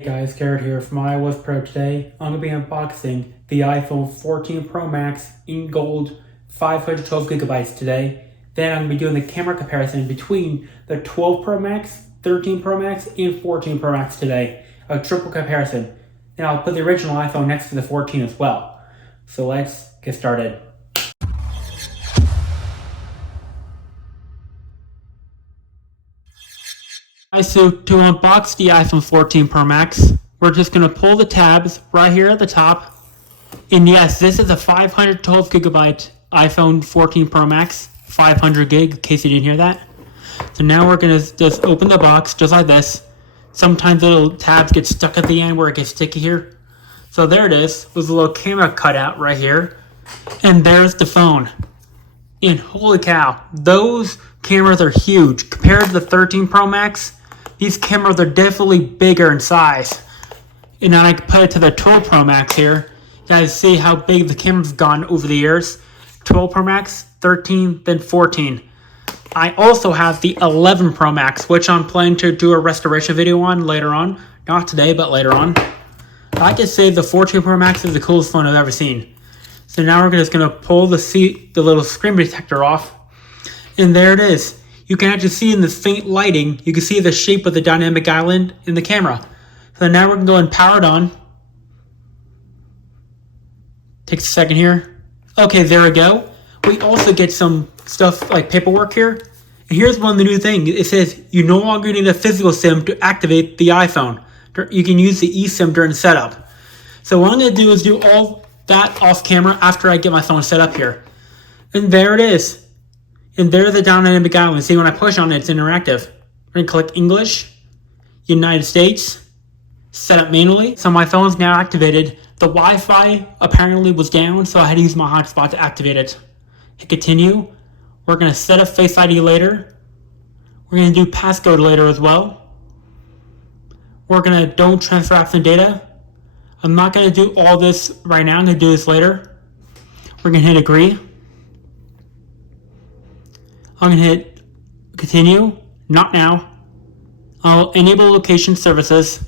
Hey guys, Garrett here from iOS Pro. Today I'm going to be unboxing the iPhone 14 Pro Max in gold 512 gigabytes today. Then I'm going to be doing the camera comparison between the 12 Pro Max, 13 Pro Max, and 14 Pro Max today. A triple comparison. And I'll put the original iPhone next to the 14 as well. So let's get started. So to unbox the iPhone 14 Pro Max, we're just going to pull the tabs right here at the top. And yes, this is a 512 gigabyte iPhone 14 Pro Max, 500 gig, in case you didn't hear that. So now we're going to just open the box just like this. Sometimes little tabs get stuck at the end where it gets sticky here. So there it is, with a little camera cutout right here. And there's the phone. And holy cow, those cameras are huge. Compared to the 13 Pro Max, these cameras are definitely bigger in size. And then I can put it to the 12 Pro Max here. You guys see how big the camera's gone over the years. 12 Pro Max, 13, then 14. I also have the 11 Pro Max, which I'm planning to do a restoration video on later on. Not today, but later on. I can say the 14 Pro Max is the coolest phone I've ever seen. So now we're just going to pull the little screen protector off. And there it is. You can actually see in the faint lighting, you can see the shape of the dynamic island in the camera. So now we're going to go and power it on. Takes a second here. Okay, there we go. We also get some stuff like paperwork here. And here's one of the new things. It says you no longer need a physical SIM to activate the iPhone. You can use the eSIM during setup. So what I'm going to do is do all that off camera after I get my phone set up here. And there it is. And there's the dynamic island. See, when I push on it, it's interactive. We're going to click English, United States, set up manually. So my phone's now activated. The Wi-Fi apparently was down, so I had to use my hotspot to activate it. Hit continue. We're going to set up Face ID later. We're going to do passcode later as well. We're going to don't transfer apps and data. I'm not going to do all this right now. I'm going to do this later. We're going to hit agree. I'm going to hit continue, not now. I'll enable location services.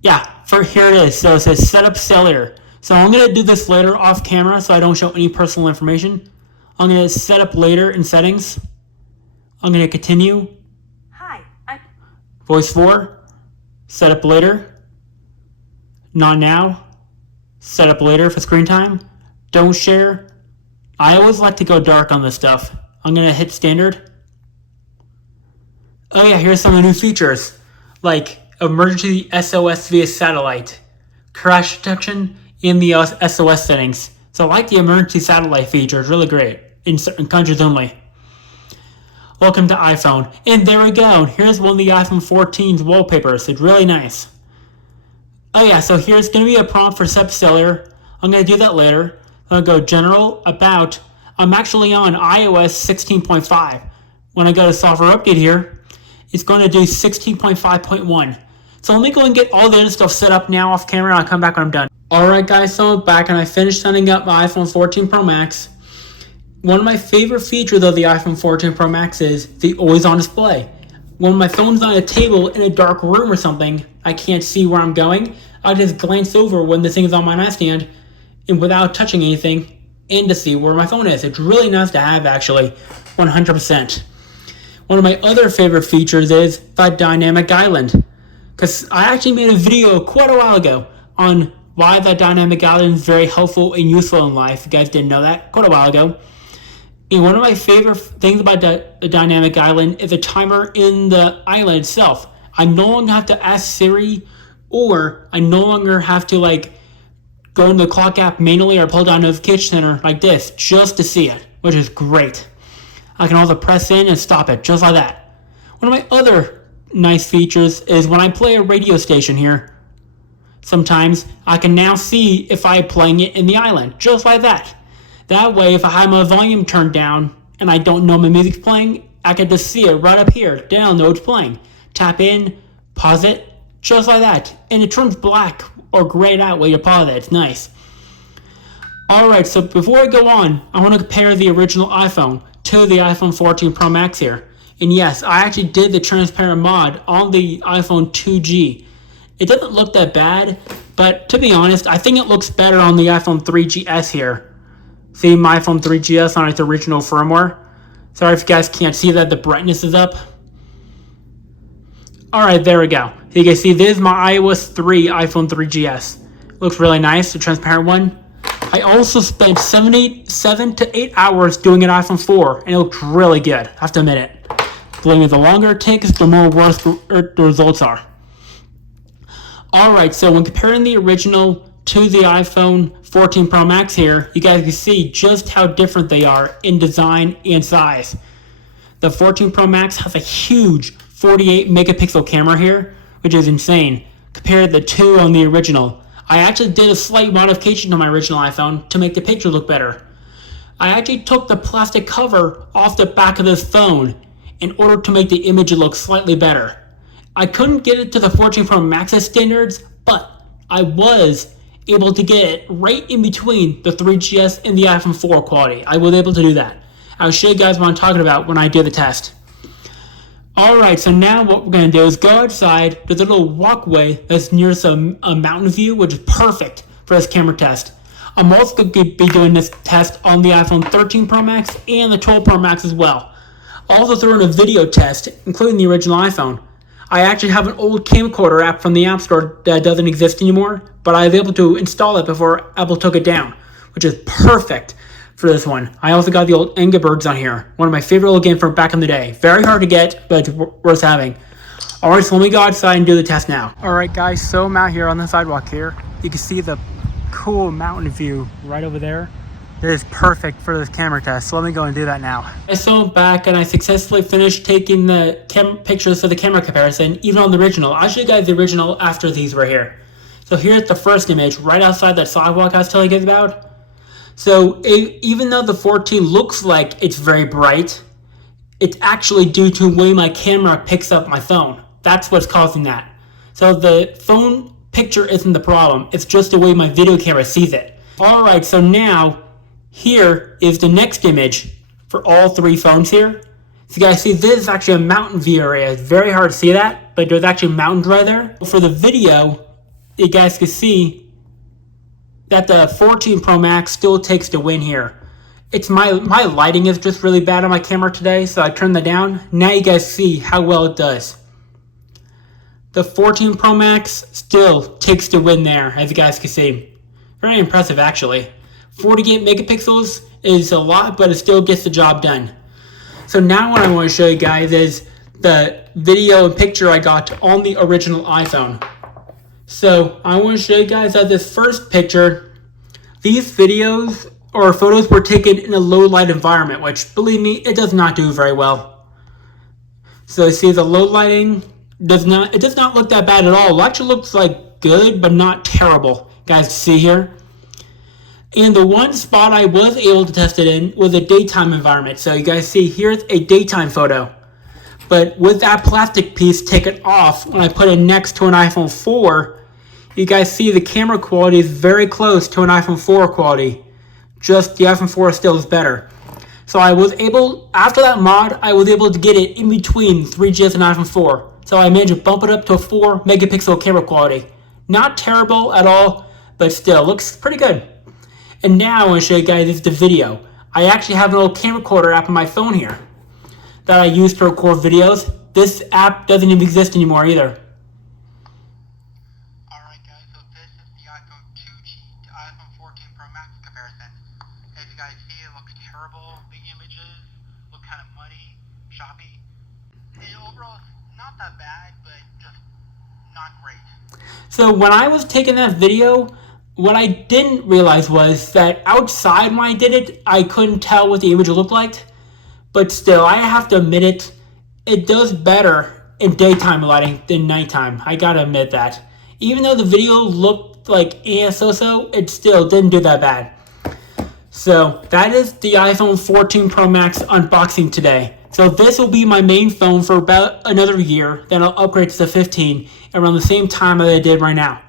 Yeah, for here it is. So it says set up cellular. So I'm going to do this later off camera so I don't show any personal information. I'm going to set up later in settings. I'm going to continue. Hi. Voice 4. Set up later. Not now. Set up later for screen time. Don't share. I always like to go dark on this stuff. I'm going to hit standard. Oh yeah, here's some of the new features. Like emergency SOS via satellite, crash detection in the SOS settings. So I like the emergency satellite feature. It's really great. In certain countries only. Welcome to iPhone. And there we go. Here's one of the iPhone 14's wallpapers. It's really nice. Oh yeah, so here's going to be a prompt for set up cellular. I'm going to do that later. I'm going to go general, about. I'm actually on iOS 16.5. When I go to software update here, it's going to do 16.5.1. So let me go and get all the other stuff set up now off camera and I'll come back when I'm done. Alright guys, so I'm back and I finished setting up my iPhone 14 Pro Max. One of my favorite features of the iPhone 14 Pro Max is the always on display. When my phone's on a table in a dark room or something, I can't see where I'm going. I'll just glance over when the thing's on my nightstand and without touching anything and to see where my phone is. It's really nice to have actually, 100%. One of my other favorite features is the dynamic island. Because I actually made a video quite a while ago on why that dynamic island is very helpful and useful in life. If you guys didn't know that, quite a while ago. And one of my favorite things about the dynamic island is the timer in the island itself. I no longer have to ask Siri, or I no longer have to go into the clock app manually or pull down notification center like this just to see it, which is great. I can also press in and stop it just like that. One of my other nice features is when I play a radio station here, sometimes I can now see if I'm playing it in the island, just like that. That way, if I have my volume turned down and I don't know my music's playing, I can just see it right up here. Then I'll know it's playing. Tap in, pause it, just like that. And it turns black or grayed out while you pause it. It's nice. Alright, so before I go on, I want to compare the original iPhone to the iPhone 14 Pro Max here. And yes, I actually did the transparent mod on the iPhone 2G. It doesn't look that bad, but to be honest, I think it looks better on the iPhone 3GS here. See my iPhone 3GS on its original firmware. Sorry if you guys can't see that, the brightness is up. Alright, there we go. So you can see this is my iOS 3 iPhone 3GS. Looks really nice, the transparent one. I also spent 7 to 8 hours doing an iPhone 4, and it looked really good. I have to admit it. Believe me, the longer it takes, the more worse the results are. Alright, so when comparing the original to the iPhone 14 Pro Max here, you guys can see just how different they are in design and size. The 14 Pro Max has a huge 48 megapixel camera here, which is insane, compared to the 2 on the original. I actually did a slight modification to my original iPhone to make the picture look better. I actually took the plastic cover off the back of this phone in order to make the image look slightly better. I couldn't get it to the 14 Pro Max's standards, but I was able to get it right in between the 3GS and the iPhone 4 quality. I was able to do that. I'll show you guys what I'm talking about when I do the test. Alright, so now what we're going to do is go outside. There's a little walkway that's near a mountain view, which is perfect for this camera test. I'm also going to be doing this test on the iPhone 13 Pro Max and the 12 Pro Max as well. I'll also throw in a video test, including the original iPhone. I actually have an old camcorder app from the App Store that doesn't exist anymore, but I was able to install it before Apple took it down, which is perfect for this one. I also got the old Angry Birds on here, one of my favorite old games from back in the day. Very hard to get, but worth having. Alright, so let me go outside and do the test now. Alright guys, so I'm out here on the sidewalk here. You can see the cool mountain view right over there. It is perfect for this camera test, so let me go and do that now. So I'm back and I successfully finished taking the pictures for the camera comparison, even on the original. I'll show you guys the original after these were here. So here's the first image, right outside that sidewalk I was telling you guys about. So even though the 14 looks like it's very bright, it's actually due to the way my camera picks up my phone. That's what's causing that. So the phone picture isn't the problem, it's just the way my video camera sees it. Alright, so now, here is the next image for all three phones here. So you guys see, this is actually a mountain view area. It's very hard to see that, but there's actually mountains right there. For the video, you guys can see that the 14 Pro Max still takes the win here. It's my lighting is just really bad on my camera today, so I turned that down. Now you guys see how well it does. The 14 Pro Max still takes the win there, as you guys can see. Very impressive, actually. 48 megapixels is a lot, but it still gets the job done. So now what I want to show you guys is the video and picture I got on the original iPhone. So I want to show you guys that this first picture, these videos or photos were taken in a low light environment, which, believe me, it does not do very well. So you see the low lighting does not look that bad at all. It actually looks like good, but not terrible. Guys, see here? And the one spot I was able to test it in was a daytime environment. So you guys see, here's a daytime photo. But with that plastic piece taken off, when I put it next to an iPhone 4, you guys see the camera quality is very close to an iPhone 4 quality. Just the iPhone 4 still is better. So I was able, after that mod, I was able to get it in between 3GS and iPhone 4. So I managed to bump it up to a 4 megapixel camera quality. Not terrible at all, but still looks pretty good. And now I want to show you guys the video. I actually have an old camcorder app on my phone here that I use to record videos. This app doesn't even exist anymore either. Alright guys, so this is the iPhone 2G to iPhone 14 Pro Max comparison. As you guys see, it looks terrible. The images look kind of muddy, choppy. And overall, it's not that bad, but just not great. So when I was taking that video, what I didn't realize was that outside when I did it, I couldn't tell what the image looked like. But still, I have to admit it does better in daytime lighting than nighttime. I gotta admit that. Even though the video looked like so-so, it still didn't do that bad. So that is the iPhone 14 Pro Max unboxing today. So this will be my main phone for about another year. Then I'll upgrade to the 15 around the same time that I did right now.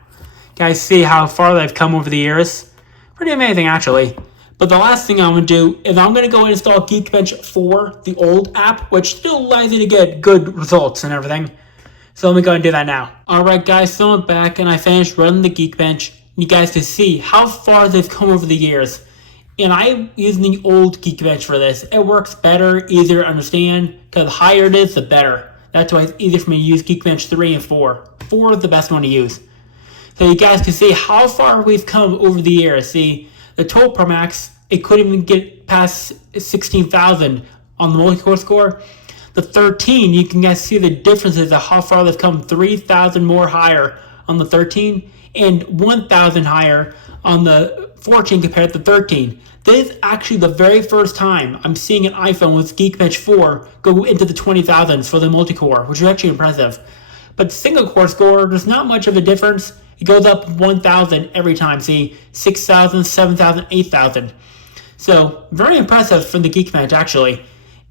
Guys, see how far I've come over the years? Pretty amazing, actually. But the last thing I'm going to do is I'm going to go and install Geekbench 4, the old app, which still allows you to get good results and everything. So let me go and do that now. Alright guys, so I'm back and I finished running the Geekbench. You guys can see how far they've come over the years. And I'm using the old Geekbench for this. It works better, easier to understand, because the higher it is, the better. That's why it's easier for me to use Geekbench 3 and 4. 4 is the best one to use. So you guys can see how far we've come over the years. See, the 12 Pro Max, it couldn't even get past 16,000 on the multi-core score. The 13, you can guys see the differences of how far they've come. 3,000 more higher on the 13 and 1,000 higher on the 14 compared to the 13. This is actually the very first time I'm seeing an iPhone with Geekbench 4 go into the 20,000s for the multi-core, which is actually impressive. But the single core score, there's not much of a difference. It goes up 1,000 every time. See, 6,000, 7,000, 8,000. So, very impressive from the Geekbench, actually.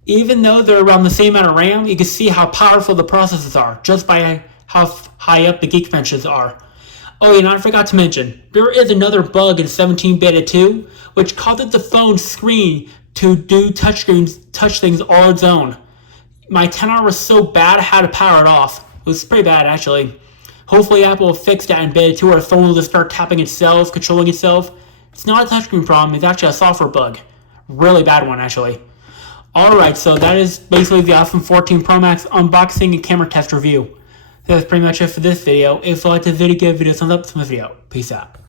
Even though they're around the same amount of RAM, you can see how powerful the processors are just by how high up the Geekbenches are. Oh, and I forgot to mention, there is another bug in 17 Beta 2, which causes the phone screen to do touch things all on its own. My 10R was so bad I had to power it off. It was pretty bad, actually. Hopefully Apple will fix that in Beta 2 or the phone will just start tapping itself, controlling itself. It's not a touchscreen problem, it's actually a software bug. Really bad one, actually. Alright, so that is basically the iPhone 14 Pro Max unboxing and camera test review. That's pretty much it for this video. If you liked the video, give the video a thumbs up to my video. Peace out.